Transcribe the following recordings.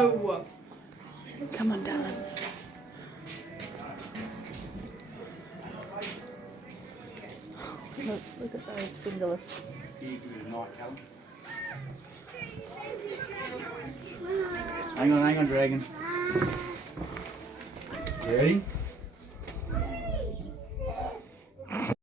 No! Come on, darling. Look at those fingerless. Hang on, dragon. You ready?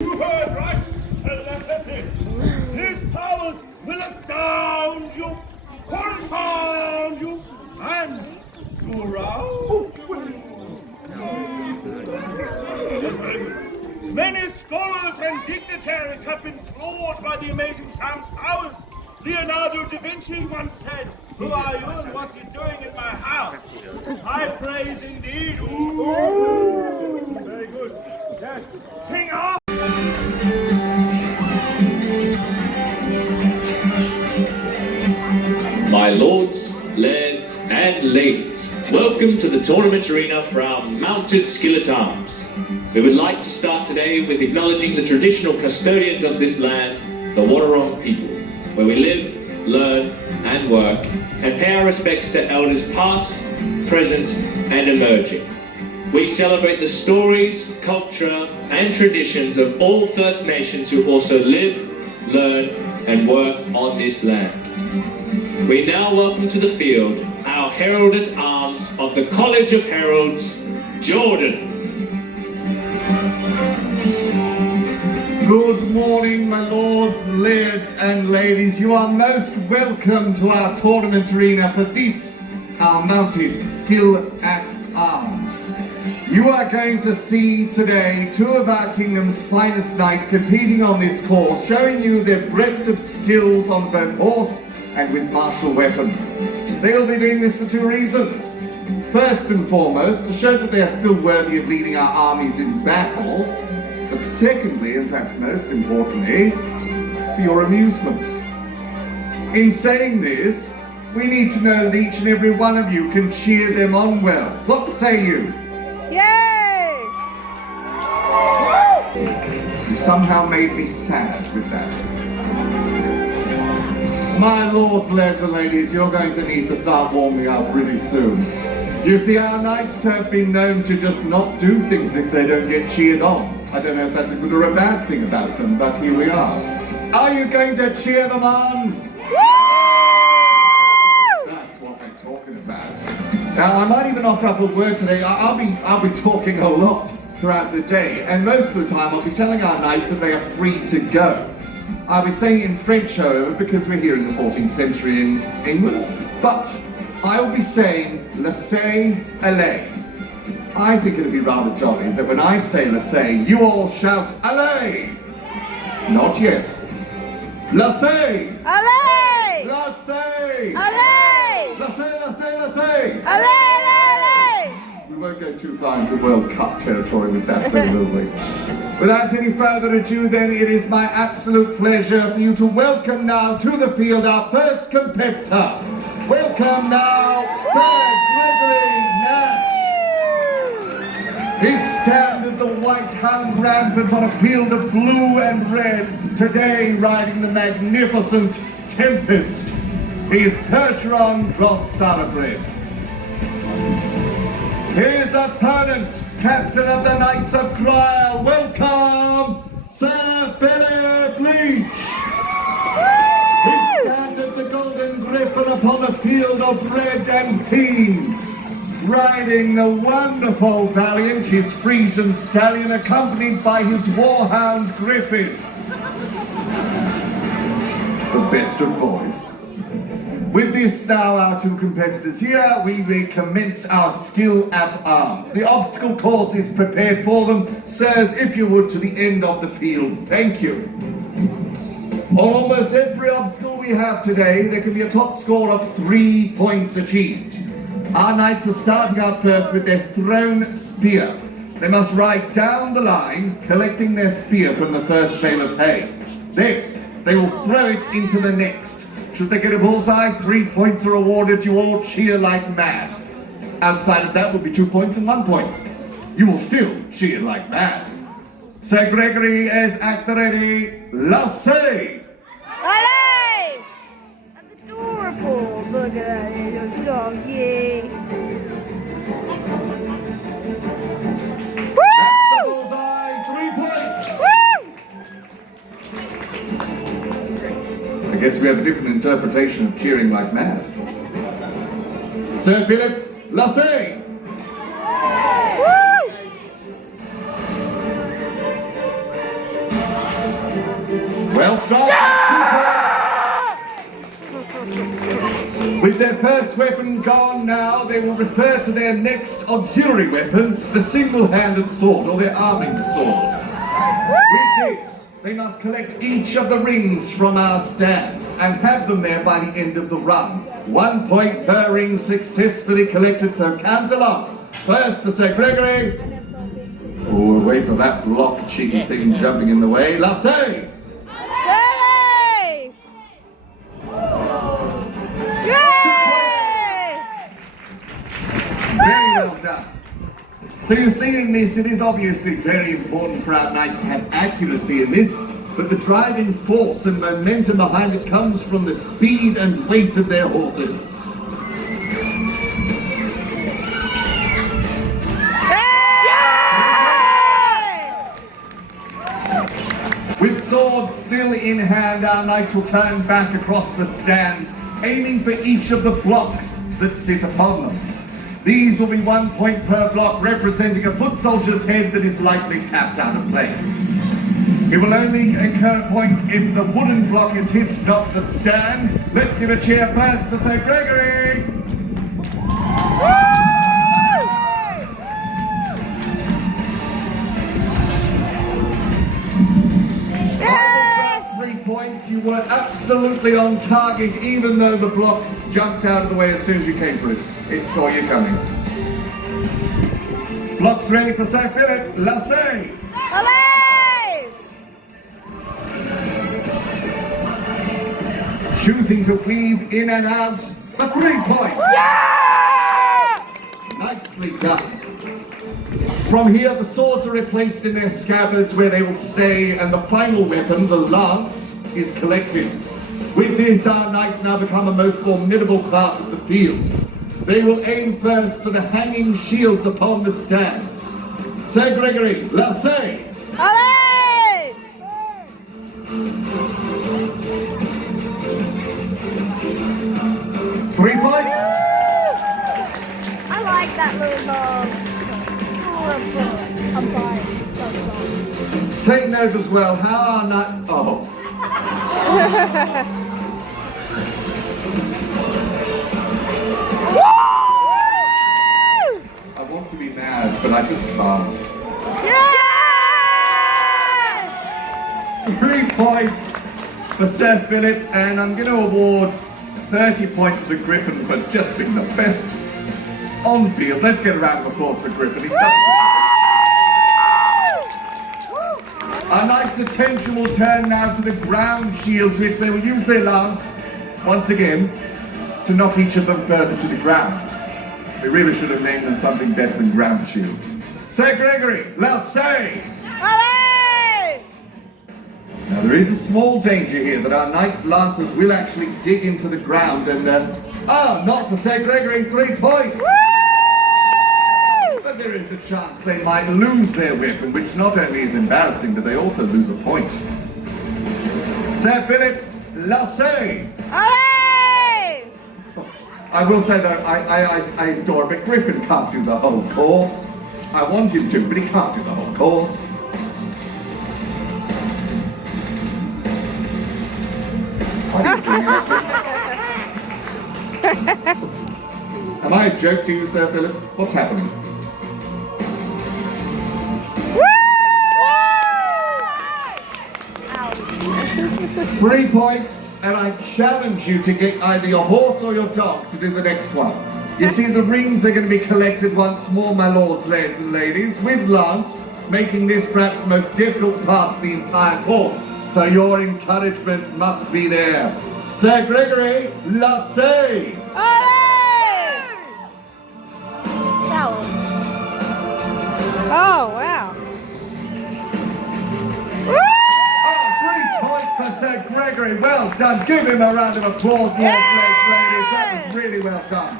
You heard right, telepathy. His powers will astound you, confound you, and surround you. Many scholars and dignitaries have been floored by the amazing Sam's powers. Leonardo da Vinci once said, "Who are you and what are you doing in my house?" High praise indeed. Ooh. Very good. Yes. King Arthur. My lords, lairds and ladies, welcome to the tournament arena for our mounted skill at arms. We would like to start today with acknowledging the traditional custodians of this land, the Wadawurrung people, where we live, learn and work, and pay our respects to elders past, present and emerging. We celebrate the stories, culture and traditions of all First Nations who also live, learn and work on this land. We now welcome to the field our Herald at Arms of the College of Heralds, Jordan. Good morning, my lords, lairds and ladies. You are most welcome to our tournament arena for this, our mounted skill at arms. You are going to see today two of our kingdom's finest knights competing on this course, showing you their breadth of skills on both horse and with martial weapons. They will be doing this for two reasons. First and foremost, to show that they are still worthy of leading our armies in battle, but secondly, and perhaps most importantly, for your amusement. In saying this, we need to know that each and every one of you can cheer them on well. What say you? Yay! You somehow made me sad with that. My lords, lads and ladies, you're going to need to start warming up really soon. You see, our knights have been known to just not do things if they don't get cheered on. I don't know if that's a good or a bad thing about them, but here we are. Are you going to cheer them on? That's what I'm talking about. Now, I might even offer up a word today. I'll be talking a lot throughout the day, and most of the time I'll be telling our knights that they are free to go. I'll be saying it in French, however, because we're here in the 14th century in England. But I will be saying, laissez-aller. I think it'll be rather jolly that when I say laissez, you all shout, allez! Not yet. Laissez! Allez! Laissez! Allez! Laissez, laissez, laissez! Allez, allez! We won't go too far into World Cup territory with that, though, will we? Without any further ado, then, it is my absolute pleasure for you to welcome now to the field our first competitor. Welcome now, Sir Gregory Nash. He stands at the white hound rampant on a field of blue and red, today riding the magnificent Tempest. He is Percheron Cross Thoroughbred. His opponent, Captain of the Knights of Kryal, welcome, Sir Philip Leach. He stands at the Golden Griffin upon a field of red and pink, riding the wonderful Valiant, his Frisian stallion, accompanied by his Warhound Griffin. The best of boys. With this now, our two competitors here, we will commence our skill at arms. The obstacle course is prepared for them. Sirs, if you would, to the end of the field. Thank you. On almost every obstacle we have today, there can be a top score of 3 points achieved. Our knights are starting out first with their thrown spear. They must ride down the line, collecting their spear from the first bale of hay. Then, they will throw it into the next. Should they get a bullseye, 3 points are awarded. You all cheer like mad. Outside of that will be 2 points and 1 point. You will still cheer like mad. Sir Gregory is at the ready. Laissez! Allez! That's adorable. Look at that little doggy. guess we have a different interpretation of cheering like mad. Sir Philip, Lassay! Woo! Well struck. With their first weapon gone now, they will refer to their next auxiliary weapon, the single-handed sword, or their arming sword. With this, they must collect each of the rings from our stands and have them there by the end of the run. 1 point per ring successfully collected, so count along. First for Sir Gregory. Oh, wait for that block cheeky thing jumping in the way. Lassay! Jelly! Yay! Very well done. So you're seeing this, it is obviously very important for our knights to have accuracy in this, but the driving force and momentum behind it comes from the speed and weight of their horses. With swords still in hand, our knights will turn back across the stands, aiming for each of the blocks that sit upon them. These will be 1 point per block, representing a foot soldier's head that is lightly tapped out of place. It will only occur a point if the wooden block is hit, not the stand. Let's give a cheer first for Sir Gregory! Yay! 3 points, you were absolutely on target, even though the block jumped out of the way as soon as you came for it. It saw you coming. Blocks ready for Sir Philip. Lassay! Olé! Choosing to weave in and out for 3 points. Yeah! Nicely done. From here, the swords are replaced in their scabbards where they will stay, and the final weapon, the lance, is collected. With this, our knights now become a most formidable part of the field. They will aim first for the hanging shields upon the stands. Sir Gregory, Lassay! Olé! 3 points. I like that little I'm fine. Take note as well how our knight... Oh. I want to be mad, but I just can't. Yay! 3 points for Sir Philip, and I'm going to award 30 points for Griffin for just being the best on field. Let's get a round of applause for Griffin. He's such a... Our knight's attention will turn now to the ground shields, which they will use their lance, once again, to knock each of them further to the ground. We really should have named them something better than ground shields. Sir Gregory, Lassay! Olé! Now there is a small danger here that our knight's lancers will actually dig into the ground and, not for Sir Gregory, 3 points! But there is a chance they might lose their weapon, which not only is embarrassing, but they also lose a point. Sir Philip, Lassay! Olé! I will say though, I adore, but Griffin can't do the whole course. I want him to, but he can't do the whole course. What are you doing like this? Am I a joke to you, Sir Philip? What's happening? Ow. 3 points, and I challenge you to get either your horse or your dog to do the next one. You see, the rings are going to be collected once more, my lords, lads and ladies, with lance, making this perhaps the most difficult part of the entire course. So your encouragement must be there. Sir Gregory, Lassay! Olé! Oh, wow. Oh, 3 points for Sir Gregory. Well done. Give him a round of applause, lords, lads, ladies. That was really well done.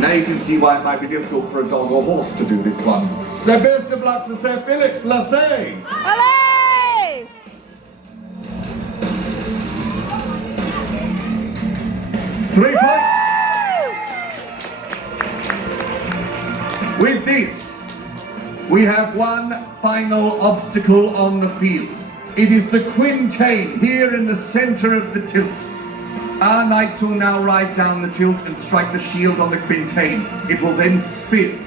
Now you can see why it might be difficult for a dog or horse to do this one. So best of luck for Sir Philip, Lassay! Olé! 3 points. With this, we have one final obstacle on the field. It is the quintain here in the center of the tilt. Our knights will now ride down the tilt and strike the shield on the quintain. It will then spin.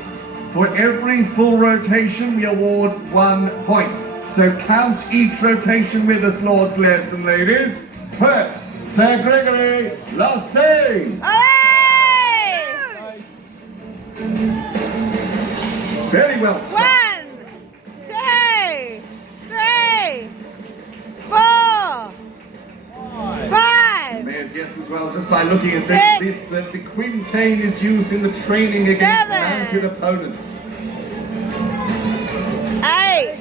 For every full rotation, we award 1 point. So count each rotation with us, lords, lairds, and ladies. First, Sir Gregory Lassay. Alley! Very well struck. 1, 2, 3, 4, 5. You may have guessed as well, just by looking at Six. this, that the quintain is used in the training against 7. mounted opponents. 8,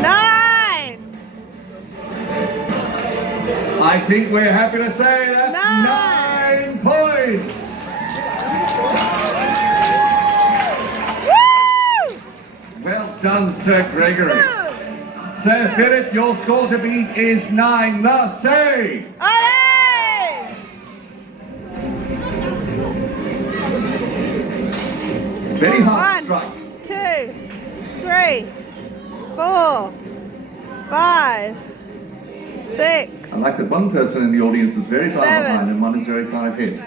9, I think we're happy to say that's 9 9. points. Woo! Well done, Sir Gregory. Sir Philip, your score to beat is 9. Lassay. Alley! Very hard 1, strike. 2, 3, 4, 5, 6. I like that one person in the audience is very far 7. behind and one is very far ahead.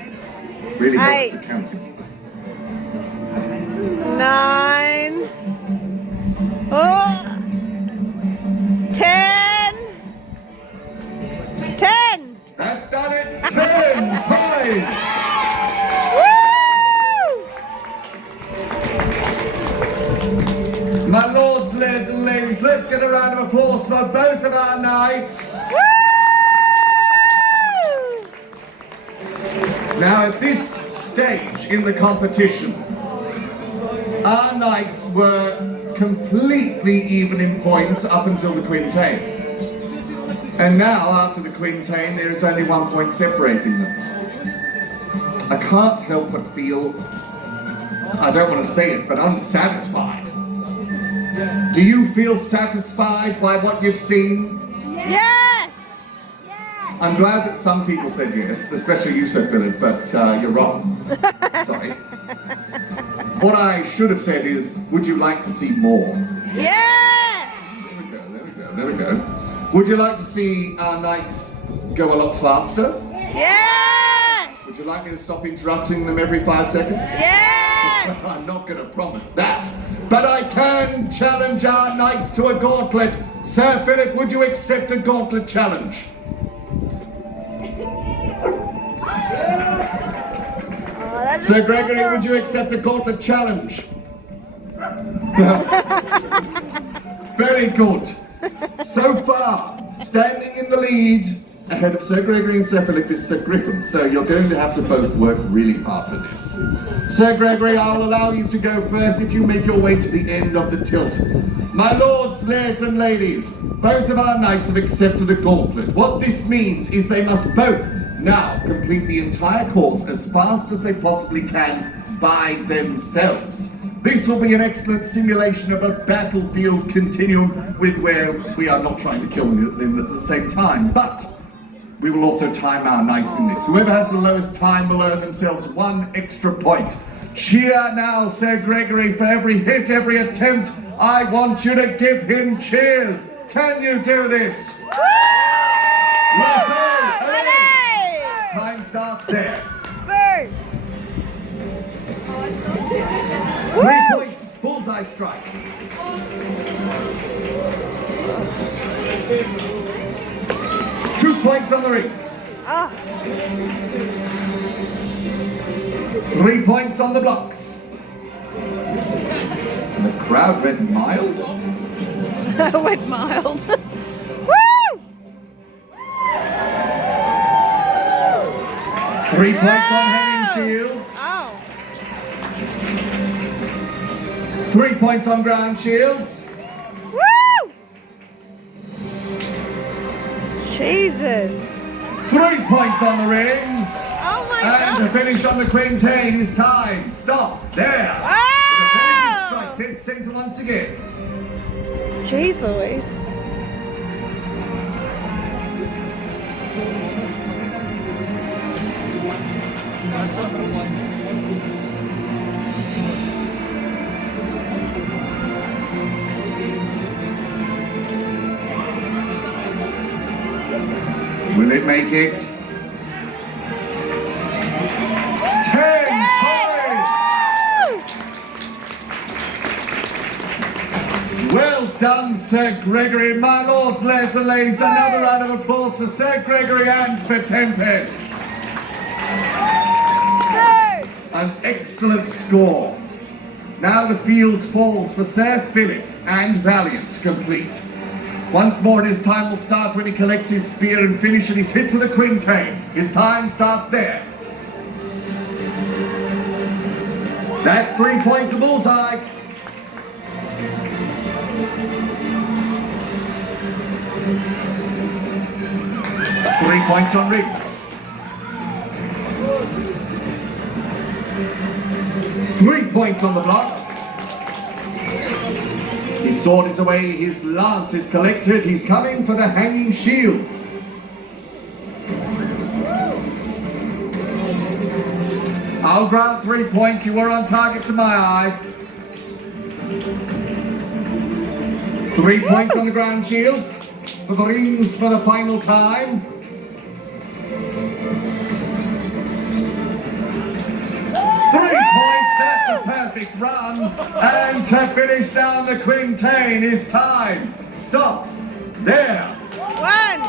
Really helps the 8. counting. 9, 10, 10. That's done it. 10 points. Woo! My lords, lairds and ladies, let's get a round of applause for both of our knights. Woo! Now at this stage in the competition, our knights were completely even in points up until the quintain. And now, after the quintain, there is only 1 point separating them. I can't help but feel, I don't want to say it, but unsatisfied. Do you feel satisfied by what you've seen? Yes! I'm glad that some people said yes, especially you, Sir Philip, but you're wrong. Sorry. What I should have said is, would you like to see more? Yes! There we go. Would you like to see our knights go a lot faster? Yes! Would you like me to stop interrupting them every 5 seconds? Yes! I'm not going to promise that, but I can challenge our knights to a gauntlet. Sir Philip, would you accept a gauntlet challenge? Sir Gregory, would you accept a gauntlet challenge? Very good. So far, standing in the lead ahead of Sir Gregory and Sir Philip is Sir Griffin, so you're going to have to both work really hard for this. Sir Gregory, I'll allow you to go first if you make your way to the end of the tilt. My lords, lairds and ladies, both of our knights have accepted a gauntlet. What this means is they must both now complete the entire course as fast as they possibly can by themselves. This will be an excellent simulation of a battlefield continuum with where we are not trying to kill them at the same time, but we will also time our knights in this. Whoever has the lowest time will earn themselves 1 extra point. Cheer now, Sir Gregory, for every hit, every attempt. I want you to give him cheers. Can you do this? Time starts there. 3 points, bullseye strike. 2 points on the rings. 3 points on the blocks. And the crowd went mild. Went mild. Woo! 3 points on hanging shields. Oh. 3 points on ground shields. Woo! Jesus. 3 points on the rings. Oh my And to God. finish on the quintain, his time stops there. Wow! With a very good strike, dead centre once again. Jeez Louise. Will it make it? 10 points! Well done, Sir Gregory. My lords, lads and ladies, another round of applause for Sir Gregory and for Tempest. An excellent score. Now the field falls for Sir Philip and Valiant complete. Once more, his time will start when he collects his spear and finish and his hit to the quintain. His time starts there. That's 3 points, a bullseye. Three points on rings. 3 points on the blocks. His sword is away, his lance is collected, he's coming for the hanging shields. I'll grant 3 points, you were on target to my eye. 3 points on the ground shields, for the rings for the final time. 3 points, that's a perfect run. And to finish down the quintain, his time stops there. 1,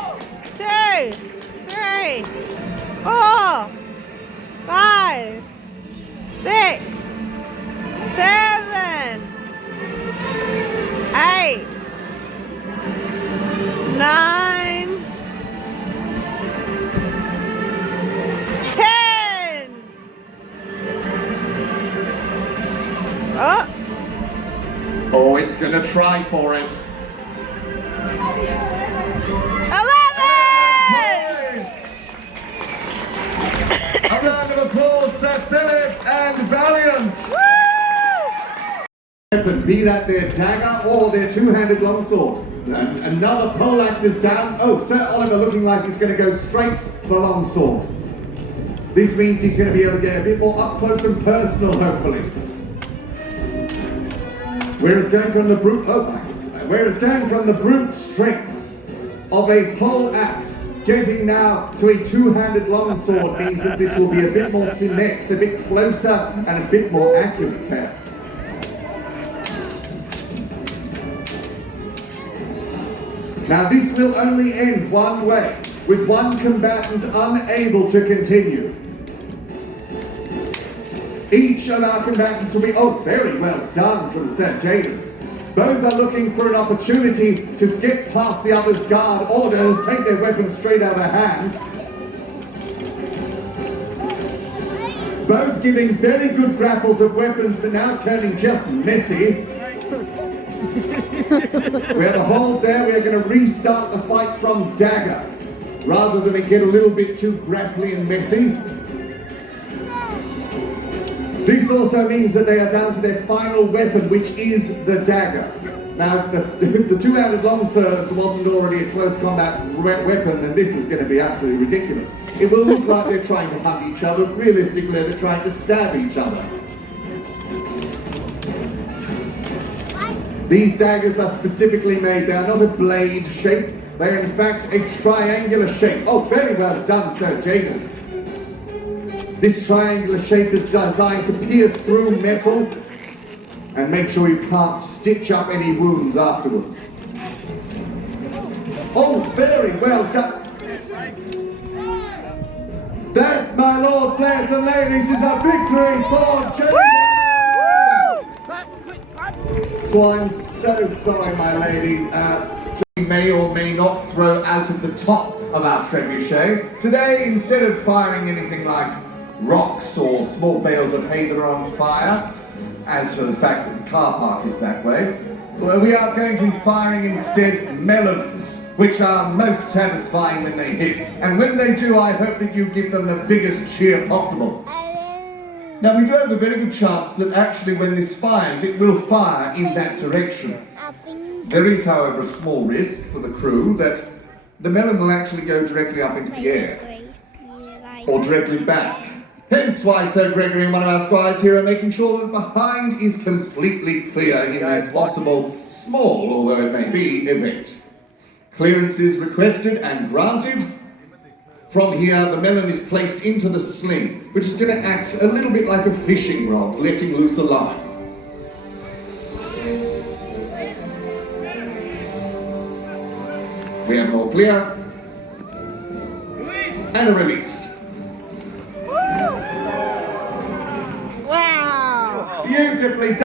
2, 3, 4, 5, 6, 7, 8, 9, 10. Oh. Oh, it's gonna try for it. 11! Points! A round of applause, Sir Philip and Valiant. But be that their dagger or their two-handed longsword. And another poleaxe is down. Oh, Sir Oliver looking like he's going to go straight for longsword. This means he's going to be able to get a bit more up close and personal, hopefully. Whereas going from the brute strength of a poleaxe, getting now to a two-handed longsword means that this will be a bit more finessed, a bit closer, and a bit more accurate, perhaps. Now this will only end one way, with one combatant unable to continue. Each of our combatants will be, oh, very well done from Sir Jaden. Both are looking for an opportunity to get past the other's guard orders, take their weapons straight out of their hand. Both giving very good grapples of weapons, but now turning just messy. We have a hold there, we're going to restart the fight from dagger, rather than it get a little bit too grapply and messy. This also means that they are down to their final weapon, which is the dagger. Now, if the two-handed longsword wasn't already a close combat weapon, then this is going to be absolutely ridiculous. It will look like they're trying to hunt each other. Realistically, they're trying to stab each other. These daggers are specifically made. They are not a blade shape. They are in fact a triangular shape. Oh, very well done, Sir Jaden. This triangular shape is designed to pierce through metal and make sure you can't stitch up any wounds afterwards. Oh, very well done. That, my lords, lads and ladies, is a victory for Jaden. So I'm so sorry, my lady. We may or may not throw out of the top of our trebuchet. Today, instead of firing anything like rocks or small bales of hay that are on fire, as for the fact that the car park is that way, we are going to be firing instead melons, which are most satisfying when they hit. And when they do, I hope that you give them the biggest cheer possible. Now, we do have a very good chance that actually when this fires, it will fire in that direction. There is, however, a small risk for the crew that the melon will actually go directly up into the air, or directly back. Hence why Sir Gregory and one of our squires here are making sure that the hind is completely clear in their possible, small, although it may be, event. Clearance is requested and granted. From here, the melon is placed into the sling, which is going to act a little bit like a fishing rod, letting loose a line. We have an all clear, and a release. Wow. Beautifully done.